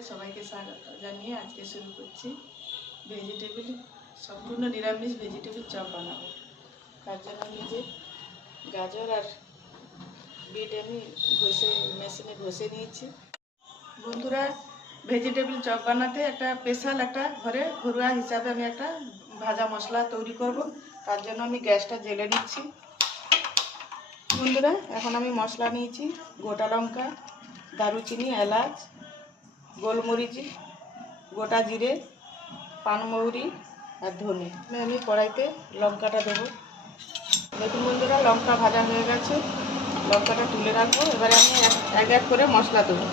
চ্যানেলে সবাইকে স্বাগত জানিয়ে আজকে শুরু করছি ভেজিটেবল সম্পূর্ণ নিরামিষ ভেজিটেবল চপ বানাবো। তার জন্য আমি যে গাজর আর বিট আমি মেশিনে ঘষে নিয়েছি। বন্ধুরা, ভেজিটেবল চপ বানাতে একটা স্পেশাল একটা ঘরোয়া হিসাবে আমি একটা ভাজা মশলা তৈরি করব। তার জন্য আমি গ্যাসটা জ্বেলে নিচ্ছি। বন্ধুরা, এখন আমি মশলা নিয়েছি গোটা লঙ্কা, দারুচিনি, এলাচ, গোলমরিচ, গোটা জিরে, পানমৌরি আর ধনে। আমি কড়াইতে লঙ্কাটা দেবো। দেখুন বন্ধুরা, লঙ্কা ভাজা হয়ে গেছে, লঙ্কাটা তুলে রাখবো। এবারে আমি এক এক করে মশলা দেবো।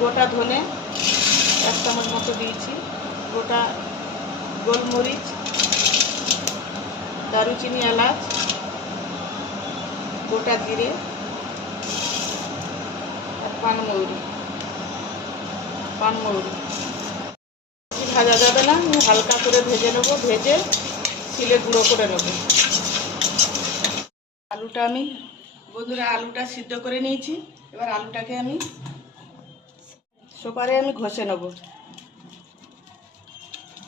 গোটা ধনে 1 চামচ মতো দিয়েছি, গোটা গোলমরিচ, দারুচিনি, এলাচ, গোটা জিরে আর পানমৌরি। ভাজা যাবে না, হালকা করে ভেজে নেবো, ভেজে শিলে গুঁড়ো করে নেবো। আলুটা আমি বন্ধুরা সিদ্ধ করে নিয়েছি। এবার আলুটাকে আমি সোপারে ঘষে নেব।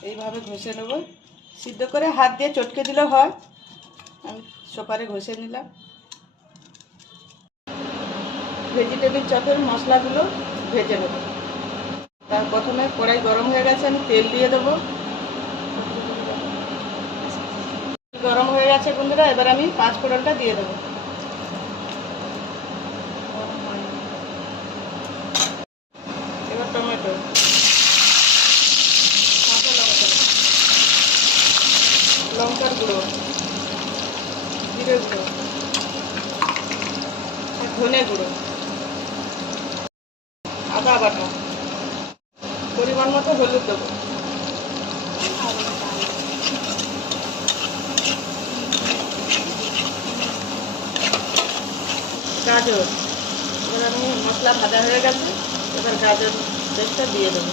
এইভাবে ঘষে নেব, সিদ্ধ করে হাত দিয়ে চটকে দিলে হয়। আমি সোপারে ঘষে নিলাম। ভেজিটেবল চপের মশলাগুলো ভেজে নেব। তার প্রথমে কড়াই গরম হয়ে গেছে, আমি তেল দিয়ে দেবো। গরম হয়ে গেছে বন্ধুরা, এবার আমি 5 ফোড়নটা দিয়ে দেবো। এবার টমেটো, লঙ্কার গুঁড়ো, জিরে গুঁড়ো আর ধনে গুঁড়ো, আদা বাটা, পরিমাণ মতো হলুদ দেবো। গাজর, এবার আমি মশলা ভাজা হয়ে গেছে, এবার গাজর পেস্টটা দিয়ে দেবো।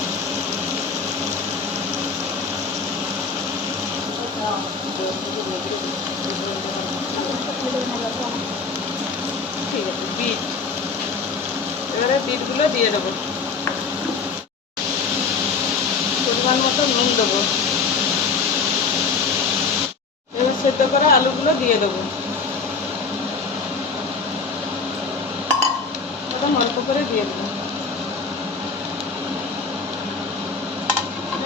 ঠিক আছে, বিট, এবারে বিটগুলো দিয়ে দেবো। পরিমাণ মতো নুন দেবো। এবার সেদ্ধ করা আলুগুলো দিয়ে দেবো। অল্প করে দিয়ে দেবো।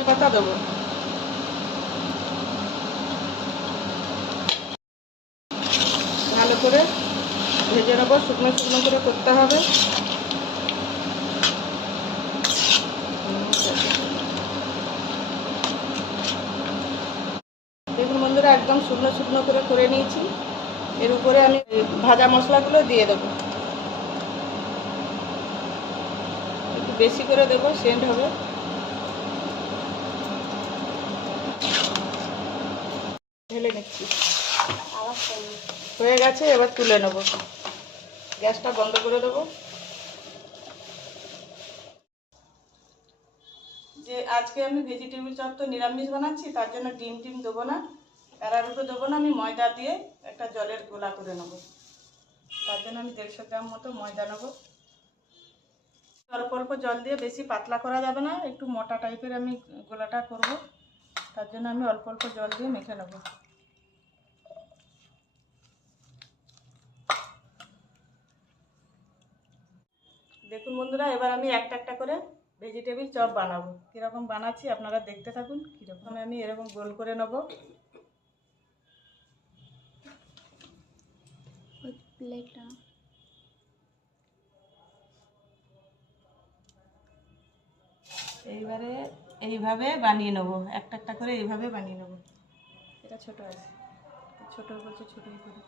পাতা দেবো। ভালো করে ভেজে নেবো, শুকনো শুকনো করে করতে হবে। দেখুন বন্ধুরা, একদম শুকনো শুকনো করে নিয়েছি। এর উপরে আমি ভাজা মশলাগুলো দিয়ে দেবো। একটু বেশি করে দেবো, সেন্ট হবে। ঢেলে নিচ্ছি, হয়ে গেছে। এবার তুলে নেব, গ্যাসটা বন্ধ করে দেবো। যে আজকে আমি ভেজিটেবল চপ তো নিরামিষ বানাচ্ছি, তার জন্য ডিম দেবো না, অ্যারারুটও দেবো না। আমি ময়দা দিয়ে একটা জলের গোলা করে নেবো। তার জন্য আমি 150 গ্রাম মতো ময়দা নেবো। অল্প অল্প জল দিয়ে, বেশি পাতলা করা যাবে না, একটু মোটা টাইপের আমি গোলাটা করব। তার জন্য আমি অল্প অল্প জল দিয়ে মেখে নেব। দেখুন বন্ধুরা, এবার আমি একটা একটা করে ভেজিটেবল চপ বানাবো। কীরকম বানাচ্ছি আপনারা দেখতে থাকুন। কীরকম আমি এরকম গোল করে নেব। প্লেটটা এইভাবে বানিয়ে নেব, একটা একটা করে এইভাবে বানিয়ে নেব। এটা ছোট আছে, ছোট বলছে ছোটই করি।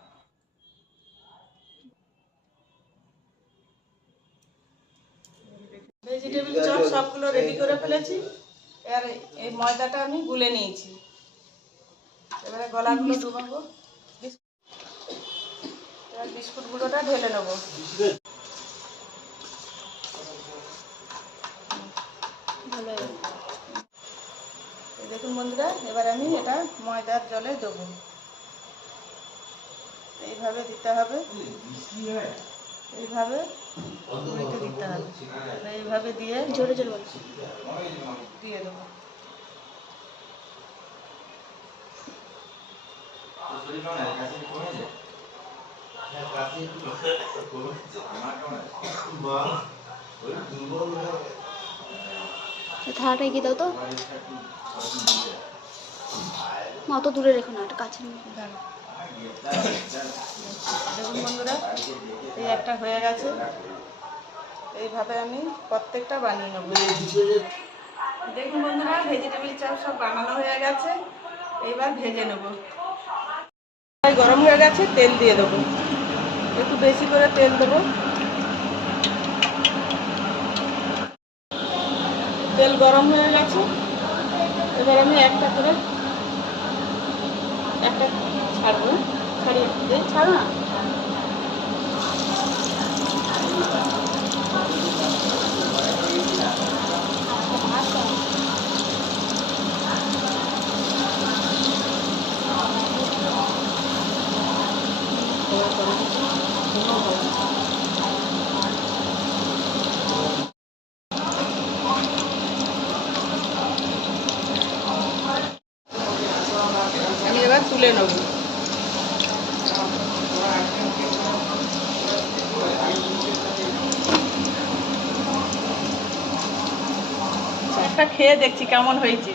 ভেজিটেবল চপ সবগুলো রেডি করে ফেলেছি। আর এই ময়দাটা আমি গুলে নিয়েছি। এবারে গলাগুলো ডুবাবো। এবার বিস্কুটগুলোটা ঢেলে নেব। দেখুন বন্ধুরা, এবার আমি এটা ময়দার জলে দেবো। এইভাবে দিতে হবে। এইভাবে উল্টে দিতে হবে, এইভাবে দিয়ে জোরে জোরে বলছি। দিয়ে দেবো। থালাটা এগিয়ে দাও তো, অত দূরে রেখো না, একটা কাছে নিয়ে। দেখুন বন্ধুরা, এই একটা হয়ে গেছে। এইভাবে আমি প্রত্যেকটা বানিয়ে নেব। দেখুন বন্ধুরা, ভেজিটেবিল চপ সব বানানো হয়ে গেছে। এইবার ভেজে নেব। গরম হয়ে গেছে, তেল দিয়ে দেবো। একটু বেশি করে তেল দেবো। তেল গরম হয়ে গেছে, এবার আমি একটা করে একটা ছাড়বো। ছাড়িয়ে ছাড়ো না। আমি এবার তুলে নেব। একটা খেয়ে দেখছি কেমন হয়েছে।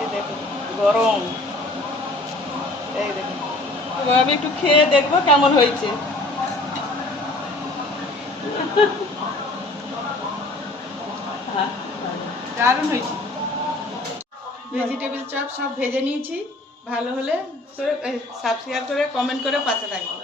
এই দেখুন গরম, এই দেখুন। এবার আমি একটু খেয়ে দেখবো কেমন হয়েছে। দারুণ হয়েছে। ভেজিটেবিল চপ সব ভেজে নিয়েছি। ভালো হলে সাবস্ক্রাইব করে কমেন্ট করে পাশে থাকবে।